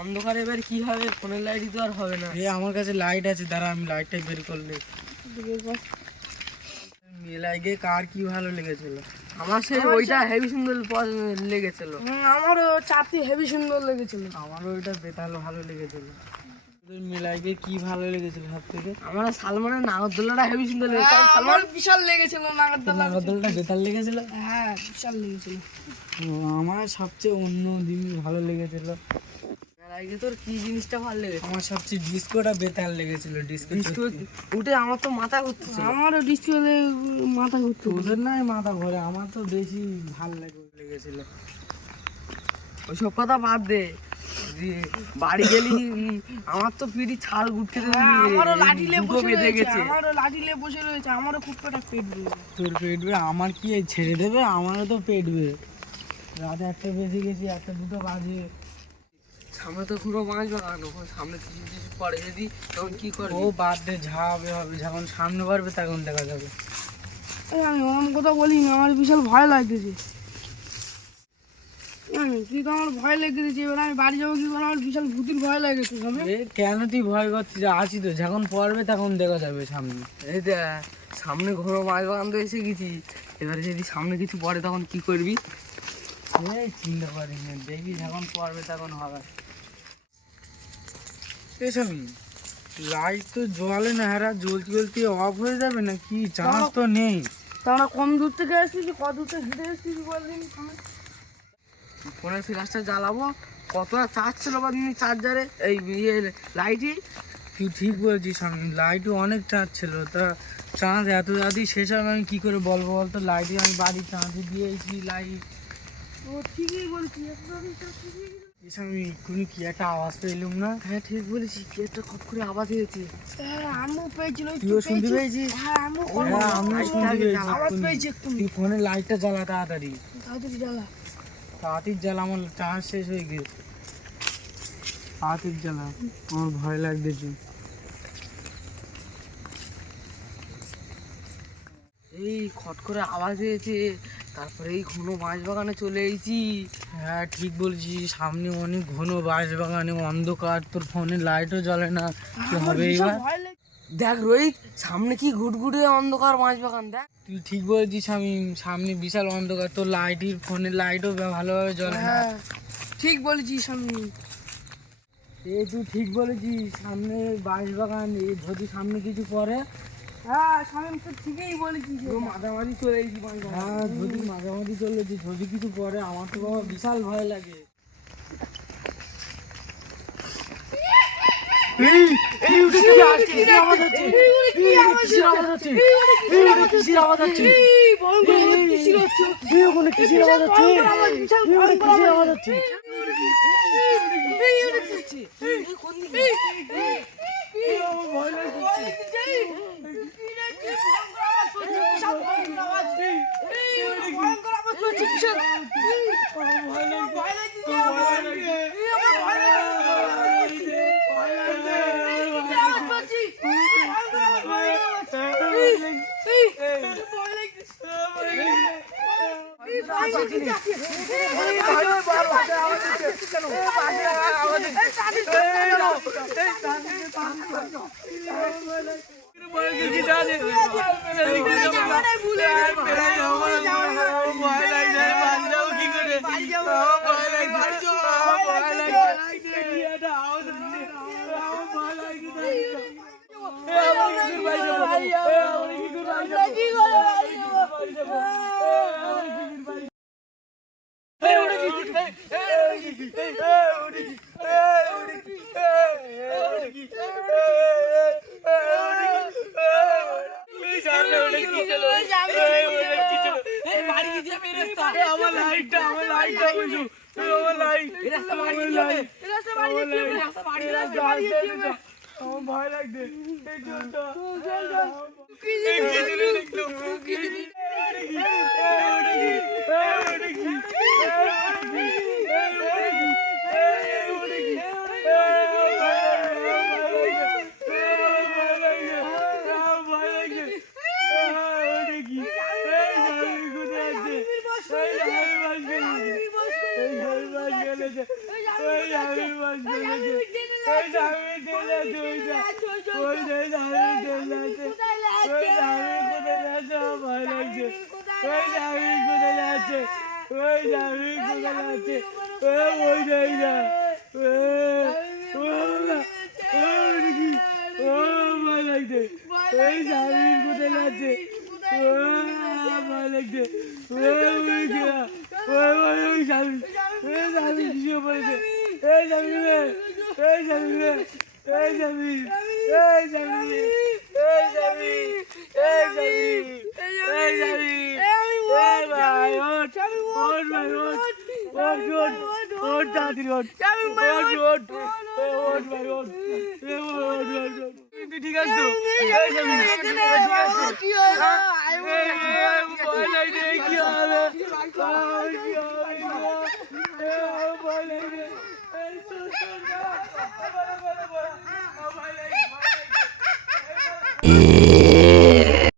অন্ধকারে এবার কি হবে? ফোনের লাইটই তো আর হবে না। আমার কাছে লাইট আছে, দাঁড়া আমি লাইটটা বের করলে। মেলায় কার কি ভালো লেগেছিল? আমার সেই ওইটা হেভি সুন্দর লেগেছিল। আমারও চারটি হেভি সুন্দর লেগেছিল। আমারও ওইটা বেতাল ভালো লেগেছিল। মেলায় গিয়ে কি ভালো লেগেছিল সব থেকে? আমার সালমানের নাগরদোলাটা হেভি সুন্দর লেগেছে। সালমান বিশাল লেগেছিল নাগরদোলটা বেতাল লেগেছিল। হ্যাঁ বিশাল লেগেছিল। আমার সবচেয়ে অন্য জিনিস ভালো লেগেছিল। তোর কি জিনিসটা ভালো লেগেছে? আমার সবচেয়ে ডিস্কোটা বেতাল লেগেছিল। ডিস্কো উঠে আমার তো মাথা ঘুরতেছে। আমারও ডিস্কো মাথা ঘুরতে। তোদের নাই মাথা ঘোরে, আমার তো বেশি ভালো লেগেছিল। ওইসব কথা বাদ দে। বাড়ি গেলি আমার তো পিঠি ছাল গুটকে আমারও লাঠিলে বেঁধে গেছে। আমারও লাঠিলে বসে রয়েছে। আমারও খুব কটা পেট বেড়ে। তোর পেটবে, আমার কি ছেড়ে দেবে? আমারও তো পেটবে। রাত 1টা বেজে গেছি, 1টা 2টা বাজে। সামনে তো পুরো মাছ বাগান, সামনে কিছু কিছু পড়ে যদি তখন কি করবি? ও বাদ দে, ঝাবে হবে, যখন সামনে পারবে তখন দেখা যাবে। আমি ওরকম কথা বলিনি, আমার বিশাল ভয় লাগতেছে। তুই তো আমার ভয় লেগে দিয়েছি। এবার আমি বাড়ি যাবো কি করে? আমার বিশাল ভূতির ভয় লাগেছে। কেন তুই ভয় করছিস? আছি তো, যখন পড়বে তখন দেখা যাবে সামনে। এই দেখ সামনে ঘোর মাছ বাগান তো এসে গেছি। এবারে যদি সামনে কিছু পড়ে তখন কি করবি? চিন্তা করিস না, দেখবি যখন পড়বে তখন হবে। এসবই লাইট তো জ্বলে না, হ্যাঁ জ্বলতে জ্বলতে অফ হয়ে যাবে না কি? চান্স তো নেই। তারা কম দূর থেকে এসেছিস, কত দূর থেকে হেঁটে এসেছিস বলদিন। ফোনের ফ্ল্যাশটা জ্বালাবো, কত চার্জ ছিল বা চার্জারে এই লাইটই। তুই ঠিক বলছিস, আমি লাইটও অনেক চার্জ ছিল। তা চার্জ এত রাতেই শেষ হবে আমি কী করে বলবো বলতো? লাইটই আমি বাড়ির চার্জে দিয়েছি লাইট। ও ঠিকই বলছি, আমি এক্ষুনি কি একটা আওয়াজ পেলাম না? হ্যাঁ ঠিক বলেছি, কি একটা খপ করে আওয়াজ হয়েছে। হ্যাঁ আমিও পেয়েছিল। তুইও শুনতে পেয়েছিস? হ্যাঁ আমিও শুনতে পেয়েছি। আওয়াজ পেয়েছি। তুই ফোনের লাইটটা জ্বালা তাড়াতাড়ি। তাড়াতাড়ি জ্বালা। তাড়াতাড়ি জ্বালা, আমার চার্জ শেষ হয়ে গেছে। তাড়াতাড়ি জ্বালা, আমার ভয় লাগতেছে। এই খট করে আওয়াজ হয়েছে, তারপরে এই ঘন মাছ বাগানে চলে এসেছি। হ্যাঁ ঠিক বলছিস, সামনে অনেক ঘন বাঁশ বাগানে, অন্ধকার, তোর ফোনে লাইটও জ্বলে না, কি হবে এবার? দেখ রোহিত, সামনে কি ঘুটঘুটে অন্ধকার মাছ বাগান দেখ। তুই ঠিক বলেছিস, আমি সামনে বিশাল অন্ধকার, তোর লাইটের ফোনের লাইটও ভালোভাবে জ্বলে না। ঠিক বলেছিস আমি। তুই ঠিক বলেছিস, সামনে বাঁশ বাগান, যদি সামনে কিছু পড়ে। হ্যাঁ স্বামী তো ঠিকই বলেছিস। মাঝামাঝি চলে এসেছি। হ্যাঁ যদি মাঝামাঝি চলেছি, যদি কিছু পড়ে আমার তো বাবা বিশাল ভয় লাগে। ভয় লাগছে। ঠিক আছে তো? কি হলো? কি